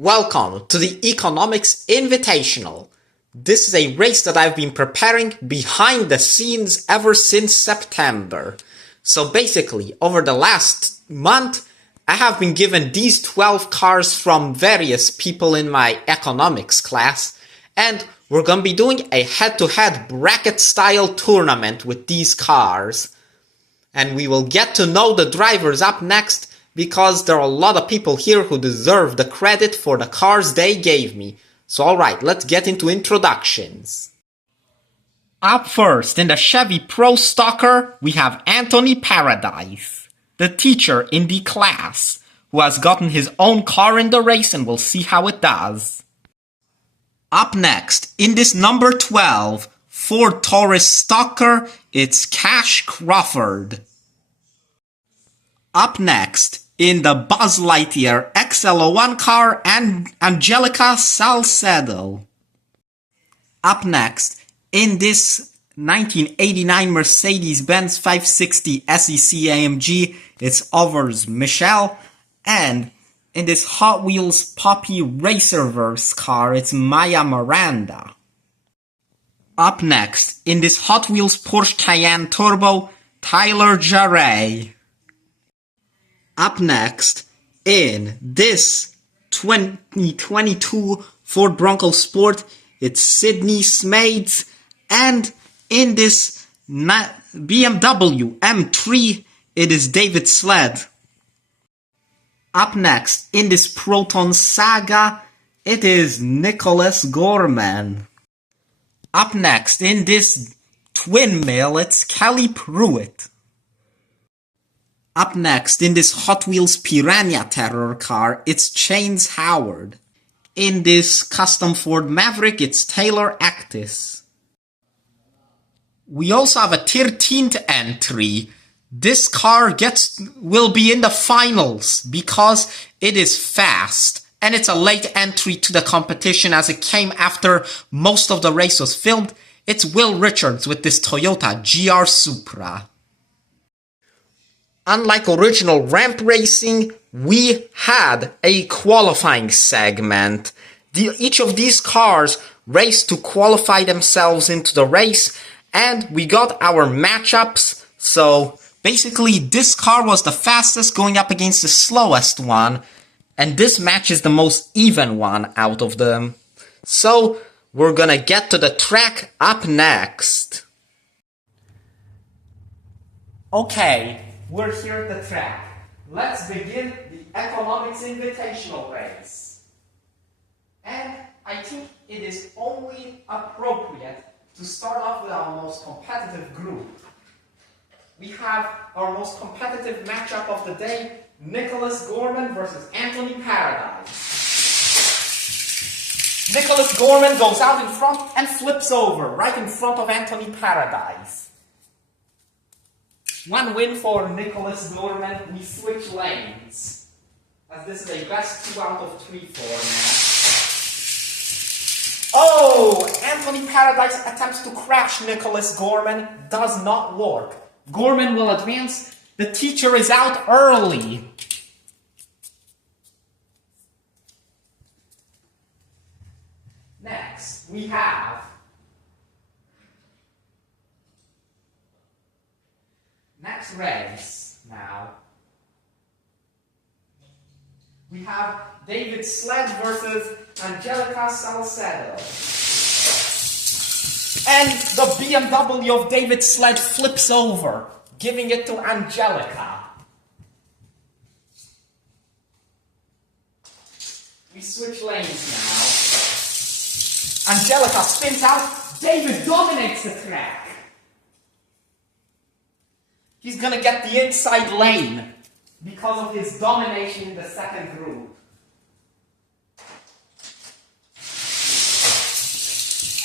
Welcome to the Economics Invitational. This is a race that I've been preparing behind the scenes ever since September. So basically, over the last month, I have been given these 12 cars from various people in my economics class, and we're gonna be doing a head-to-head bracket-style tournament with these cars. And we will get to know the drivers up next, because there are a lot of people here who deserve the credit for the cars they gave me. So alright, let's get into introductions. Up first, in the Chevy Pro Stocker, we have Anthony Paradise, the teacher in the class, who has gotten his own car in the race and we'll see how it does. Up next, in this number 12, Ford Taurus Stocker, it's Cash Crawford. Up next, in the Buzz Lightyear XL01 car, and Angelica Salcedo. Up next, in this 1989 Mercedes-Benz 560 SEC AMG, it's Overs Michelle. And in this Hot Wheels Poppy Racerverse car, it's Maya Miranda. Up next, in this Hot Wheels Porsche Cayenne Turbo, Tyler Jarre. Up next, in this 2022 Ford Bronco Sport, it's Sydney Smades, and in this BMW M3, it is David Sled. Up next, in this Proton Saga, it is Nicholas Gorman. Up next, in this Twin Mill, it's Kelly Pruitt. Up next, in this Hot Wheels Piranha Terror car, it's Chains Howard. In this custom Ford Maverick, it's Taylor Actis. We also have a 13th entry. This car will be in the finals because it is fast. And it's a late entry to the competition as it came after most of the race was filmed. It's Will Richards with this Toyota GR Supra. Unlike original ramp racing, we had a qualifying segment. Each of these cars raced to qualify themselves into the race, and we got our matchups. So basically, this car was the fastest going up against the slowest one, and this match is the most even one out of them. So we're gonna get to the track up next. Okay. We're here at the track. Let's begin the Economics Invitational race. And I think it is only appropriate to start off with our most competitive group. We have our most competitive matchup of the day, Nicholas Gorman versus Anthony Paradise. Nicholas Gorman goes out in front and flips over right in front of Anthony Paradise. One win for Nicholas Gorman. We switch lanes, as this is a best 2 out of 3 format. Oh! Anthony Paradise attempts to crash Nicholas Gorman. Does not work. Gorman will advance. The teacher is out early. Next, we have next race now. We have David Sled versus Angelica Salcedo. And the BMW of David Sled flips over, giving it to Angelica. We switch lanes now. Angelica spins out. David dominates the track. He's gonna get the inside lane because of his domination in the second group.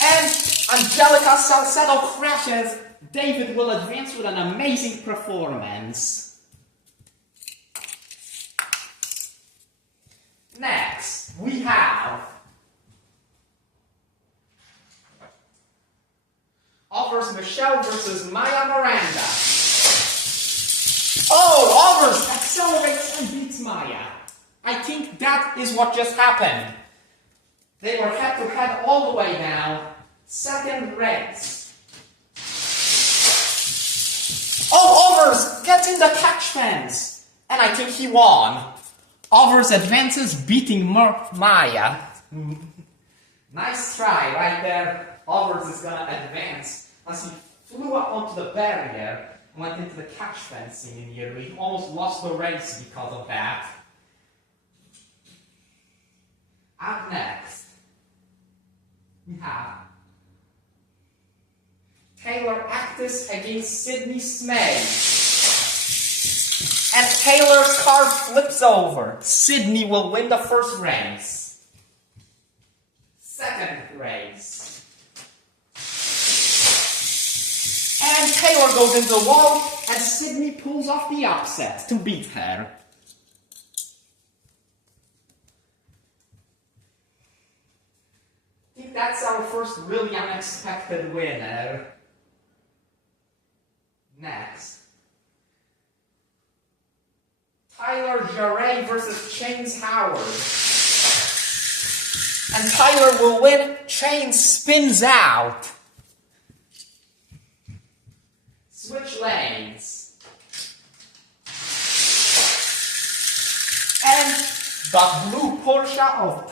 And Angelica Salcedo crashes. David will advance with an amazing performance. Next, we have Overs Michelle versus Maya Miranda. Oh, Overs accelerates and beats Maya. I think that is what just happened. They were head to head all the way now. Second race. Oh, Overs gets in the catch fence. And I think he won. Overs advances, beating Maya. Nice try right there. Overs is gonna advance as he flew up onto the barrier and went into the catch fencing immediately. He almost lost the race because of that. Up next, we have Taylor Actis against Sydney Smay. And Taylor's car flips over. Sydney will win the first race. Second race. And Taylor goes into the wall, and Sydney pulls off the upset to beat her. I think that's our first really unexpected winner. Next. Tyler Jarre versus Chains Howard. And Tyler will win. Chains spins out. Switch lanes. And the blue Porsche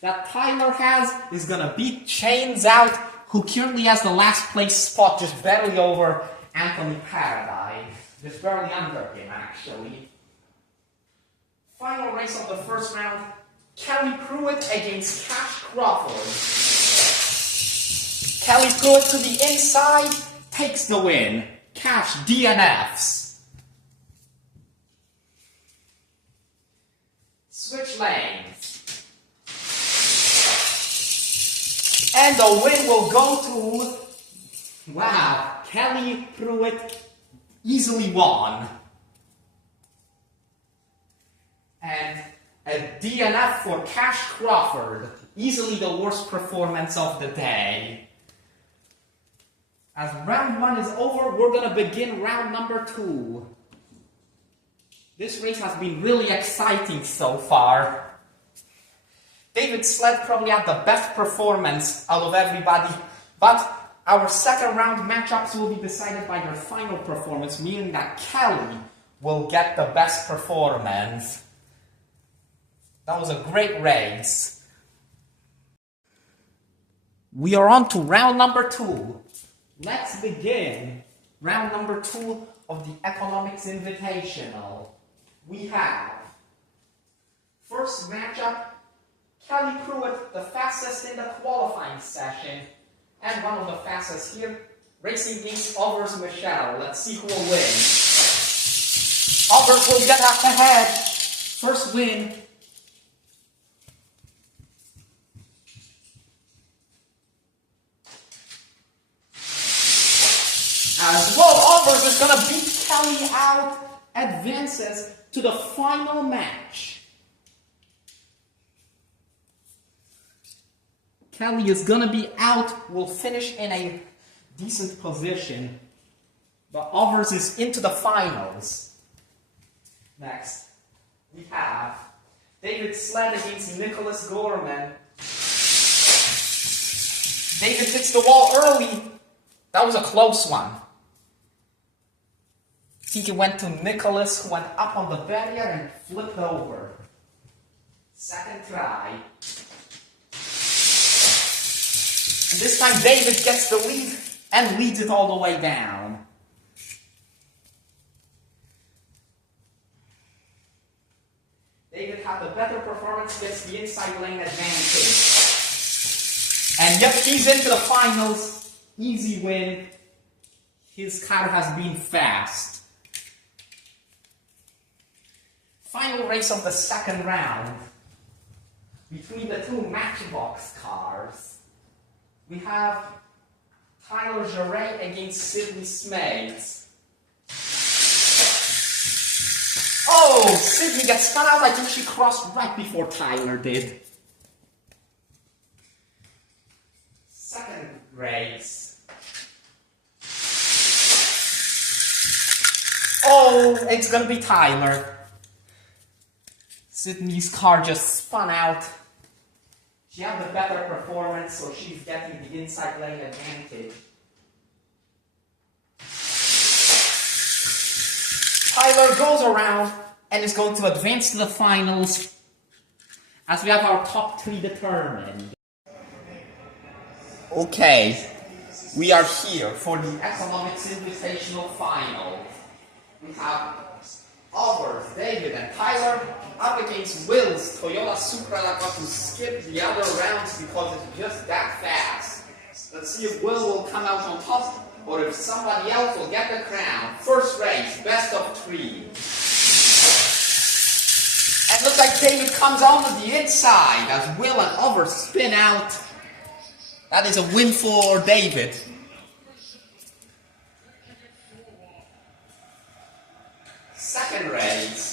that Tyler has is gonna beat Chains out, who currently has the last place spot just barely over Anthony Paradise. Just barely under him, actually. Final race of the first round, Kelly Pruitt against Cash Crawford. Kelly Pruitt to the inside, takes the win. Cash DNFs. Switch lanes. And the win will go to, wow, Kelly Pruitt easily won. And a DNF for Cash Crawford. Easily the worst performance of the day. As round one is over, we're going to begin round number 2. This race has been really exciting so far. David Sled probably had the best performance out of everybody, but our second round matchups will be decided by their final performance, meaning that Kelly will get the best performance. That was a great race. We are on to round number 2. Let's begin round number 2 of the Economics Invitational. We have first matchup, Kelly Pruitt, the fastest in the qualifying session, and one of the fastest here, racing against Overs Michelle. Let's see who will win. Overs will get up ahead. First win. As well, Overs is going to beat Kelly out, advances to the final match. Kelly is going to be out, will finish in a decent position, but Overs is into the finals. Next, we have David Sled against Nicholas Gorman. David hits the wall early. That was a close one. I think it went to Nicholas, who went up on the barrier and flipped over. Second try. And this time David gets the lead and leads it all the way down. David had the better performance, gets the inside lane advantage. And yep, he's into the finals. Easy win. His car has been fast. Final race of the second round between the two Matchbox cars. We have Tyler Jarre against Sydney Smades. Oh, Sydney gets spun out. I think she crossed right before Tyler did. Second race. Oh, it's gonna be Tyler. Sydney's car just spun out. She had the better performance, so she's getting the inside lane advantage. Tyler goes around and is going to advance to the finals as we have our top 3 determined. Okay, we are here for the Economics Invitational Final. We have Albert, David, and Tyler up against Will's Toyota Supra that got to skip the other rounds because it's just that fast. Let's see if Will will come out on top or if somebody else will get the crown. First race, best of 3. And it looks like David comes on to the inside as Will and Albert spin out. That is a win for David. Second race.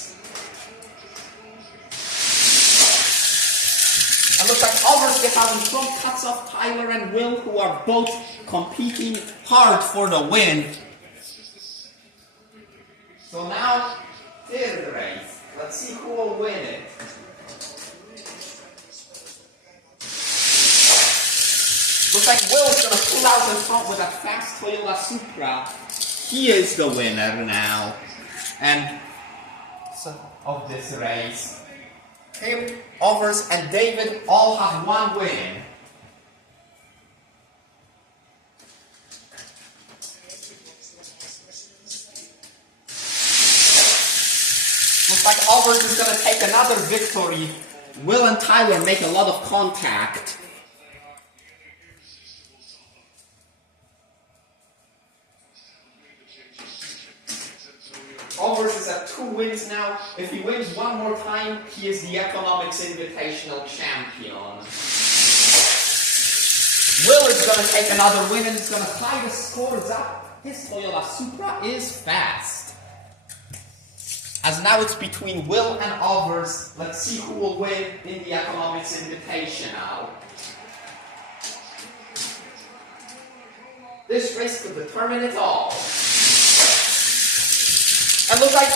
And looks like Albert is having front cuts off Tyler and Will, who are both competing hard for the win. So now, third race. Let's see who will win it. Looks like Will's going to pull out in front with a fast Toyota Supra. He is the winner now. And so, of this race. Him, Overs, and David all have 1 win. Looks like Overs is going to take another victory. Will and Tyler make a lot of contact. Overs is at 2 wins now. If he wins 1 more time, he is the Economics Invitational champion. Will is going to take another win and is going to tie the scores up. His Toyota Supra is fast. As now it's between Will and Overs. Let's see who will win in the Economics Invitational. This race could determine it all. And looks like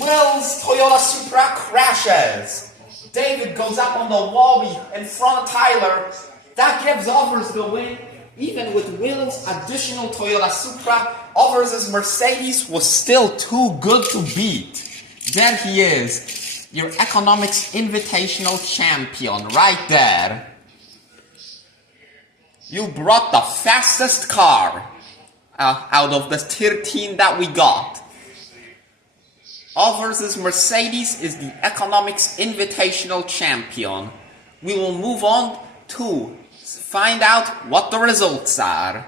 Will's Toyota Supra crashes. David goes up on the wall in front of Tyler. That gives Overs the win. Even with Will's additional Toyota Supra, Overs' Mercedes was still too good to beat. There he is, your Economics Invitational champion, right there. You brought the fastest car out of the 13 that we got. Overs' Mercedes is the Economics Invitational champion. We will move on to find out what the results are.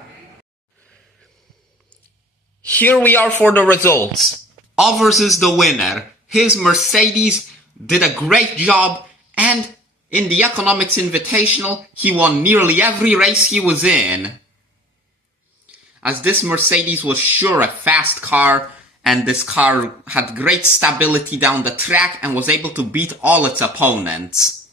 Here we are for the results. Overs is the winner. His Mercedes did a great job, and in the Economics Invitational, he won nearly every race he was in. As this Mercedes was sure a fast car, and this car had great stability down the track and was able to beat all its opponents.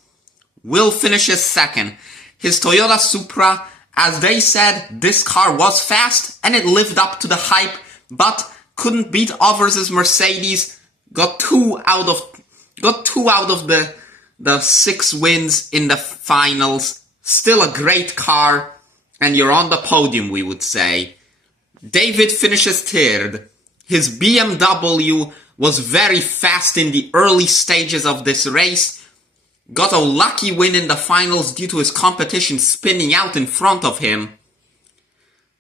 Will finishes second. His Toyota Supra, as they said, this car was fast and it lived up to the hype, but couldn't beat Overs' Mercedes. Got two out of the 6 wins in the finals. Still a great car, and you're on the podium, we would say. David finishes third. His BMW was very fast in the early stages of this race. Got a lucky win in the finals due to his competition spinning out in front of him.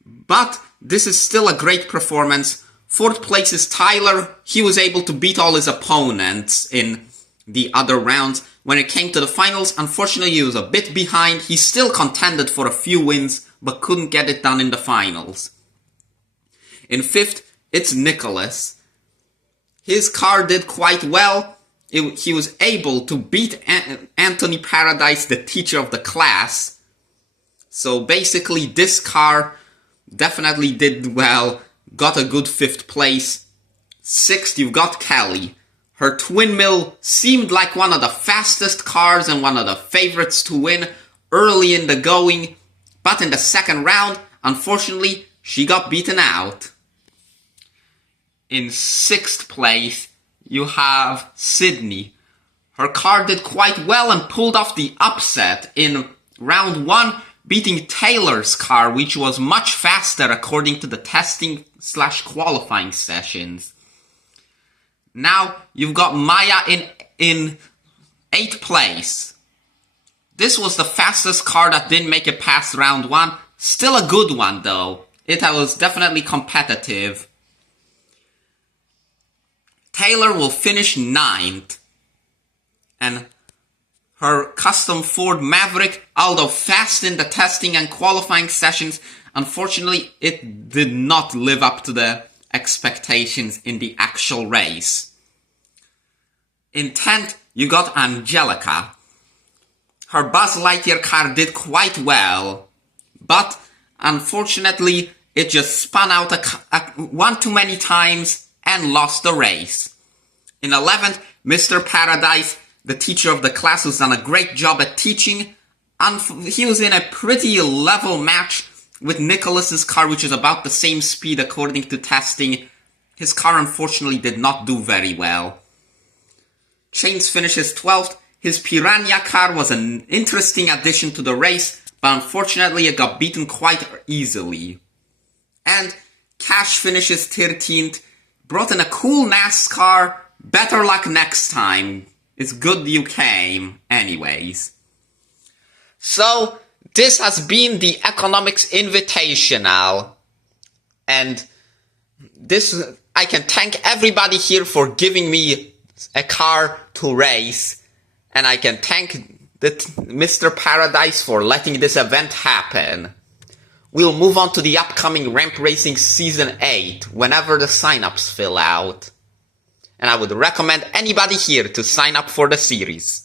But this is still a great performance. 4th place is Tyler. He was able to beat all his opponents in the other rounds. When it came to the finals, unfortunately he was a bit behind. He still contended for a few wins, but couldn't get it done in the finals. In 5th, it's Nicholas. His car did quite well. He was able to beat Anthony Paradise, the teacher of the class. So basically this car definitely did well. Got a good 5th place. 6th, you've got Kelly. Her twin mill seemed like one of the fastest cars and one of the favorites to win early in the going. But in the 2nd round, unfortunately, she got beaten out. In 6th place, you have Sydney. Her car did quite well and pulled off the upset in round 1, beating Taylor's car, which was much faster according to the testing/qualifying sessions. Now you've got Maya in 8th place. This was the fastest car that didn't make it past round 1. Still a good one though. It was definitely competitive. Taylor will finish 9th. And her custom Ford Maverick, although fast in the testing and qualifying sessions, unfortunately it did not live up to the expectations in the actual race. In 10th, you got Angelica. Her Buzz Lightyear car did quite well, but unfortunately it just spun out one too many times and lost the race. In 11th, Mr. Paradise, the teacher of the class, who's done a great job at teaching, he was in a pretty level match with Nicholas's car, which is about the same speed according to testing. His car unfortunately did not do very well. Chains finishes 12th. His Piranha car was an interesting addition to the race, but unfortunately it got beaten quite easily. And Cash finishes 13th. Brought in a cool NASCAR. Better luck next time. It's good you came, anyways. So, this has been the Economics Invitational. And I can thank everybody here for giving me a car to race. And I can thank Mr. Paradise for letting this event happen. We'll move on to the upcoming Ramp Racing Season 8 whenever the sign-ups fill out. And I would recommend anybody here to sign up for the series.